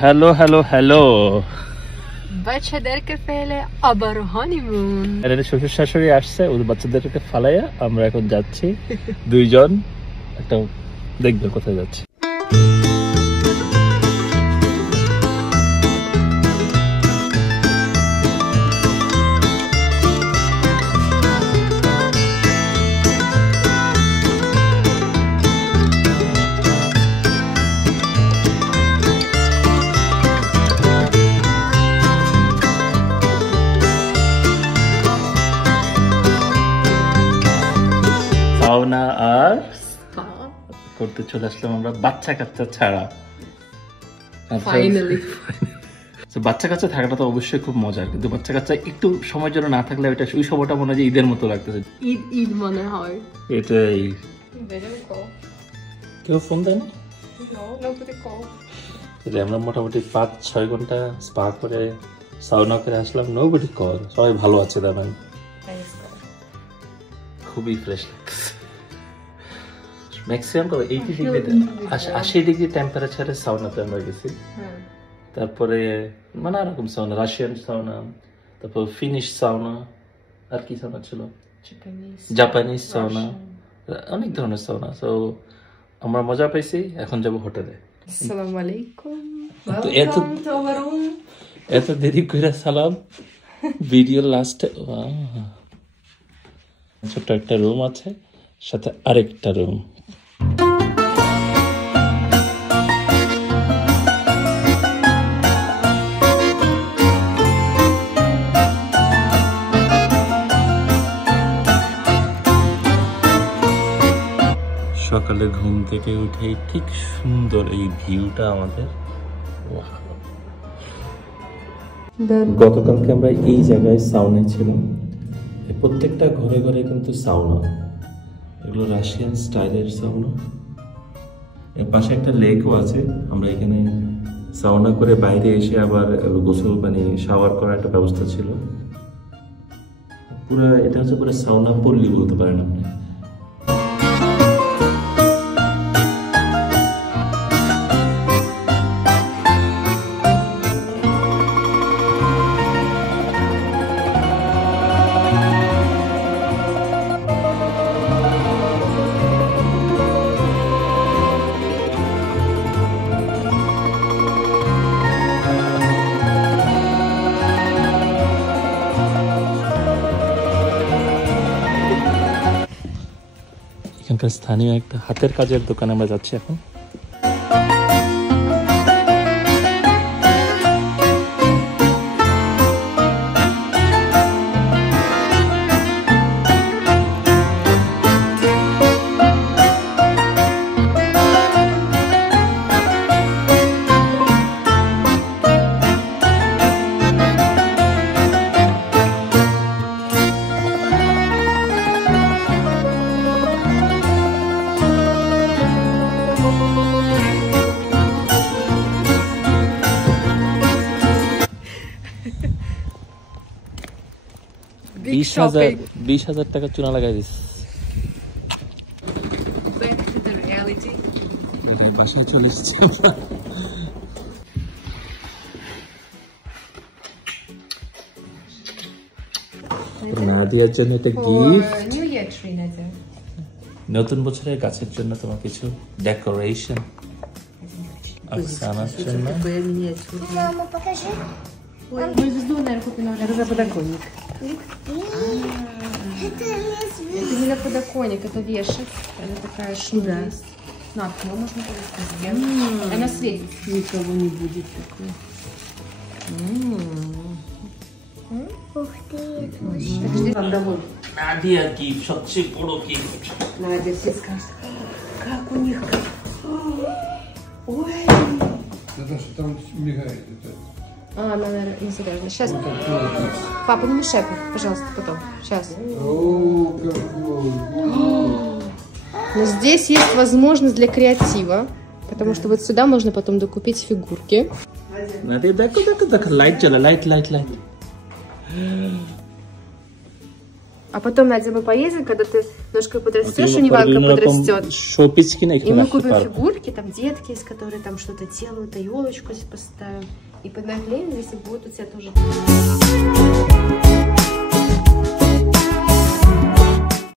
Hello hello hello বাচ্চাদেরকে ফেলে আবার হানিমুন। এর শ্বশুর শাশুড়ি আসছে, ওর বাচ্চাদেরকে ফালাইয়া আমরা এখন যাচ্ছি দুইজন একটা দেখবে কোথায় যাচ্ছি। সাউনা আর করতে চলে আসলাম আমরা বাচ্চা কাচ্চা ছাড়া। ফাইনালি বাচ্চা কাচ্চা থাকাটা তো অবশ্যই খুব মজার, কিন্তু বাচ্চা কাচ্চা একটু সময় জন্য না থাকলে ওই সময়টা মনে হয় যে ঈদের মতো লাগতেছে। ঈদ ঈদ মনে হয়। এটাই কেউ ফোন দেয় না। আমরা মোটামুটি 5-6 ঘন্টা স্পা করে সাউনা করে আসলাম, নোবডি কল, সবাই ভালো আছে দাদা, খুবই ফ্রেশ লাগছে। ম্যাক্সিমাম 80 ডিগ্রি টেম্পারেচারে সাউনাতে আমরা গেছি। তারপরে নানা রকম সাউনা, রাশিয়ান সাউনা, তারপর ফিনিশ সাউনা, আর কি সাউনা ছিল, জাপানিজ সাউনা, অনেক ধরনের সাউনা। তো আমরা মজা পাইছি। এখন যাব হোটেলে। আসসালামু আলাইকুম, এত দেরি করে সালাম ভিডিও লাস্টে। ছোট্ট একটা রুম আছে, সাথে আরেকটা রুম। সকালে ঘুম থেকে উঠে ঠিক সুন্দর এই ভিউটা আমাদের। গতকালকে আমরা এই জায়গায় সাউনায় ছিলাম। প্রত্যেকটা ঘরে ঘরে কিন্তু সাউনা, এগুলো রাশিয়ান স্টাইলের সাউনা। এর পাশে একটা লেকও আছে। আমরা এখানে সাউনা করে বাইরে এসে আবার গোসল পানি শাওয়ার করার একটা ব্যবস্থা ছিল। পুরো এটা হচ্ছে পুরো সাউনা পল্লী বলতে পারেন আপনি। এখানকার স্থানীয় একটা হাতের কাজের দোকানে আমরা যাচ্ছি এখন। $20,000 টাকা চুনা লাগাই দিস। বাসায় চলে এসেছি আমরা। নাদিয়ার জন্য একটা গিফট, নতুন বছরের গাছের জন্য তোমার কিছু ডেকোরেশন। Оксанаর জন্য Мама, покажи. Мы звезду, наверное, купим. Это за подоконник. Это Это не на подоконник, это вешать. Это такая шнура. На окно можно повесить. Она светится. Никого не будет такой. Ух ты. Вам довольно. নাদিয়া গিফট, সবচেয়ে বড় গিফট। Надя, все скажут, как у них... Ой! Наташа, там мигает это. Она, наверное, не заряжена. Сейчас. Папа, не мешай, пожалуйста, потом. Сейчас. О, какой! Но здесь есть возможность для креатива, потому что вот сюда можно потом докупить фигурки. নাদিয়া দেখো দেখো দেখো, লাইট জ্বালা, লাইট লাইট লাইট। А потом, Надя, мы поедем, когда ты немножко подрастешь, и Иванка подрастет. И мы купим фигурки, там детки есть, которые там что-то делают, а елочку здесь поставим. И наклеим здесь, и будет у тебя тоже.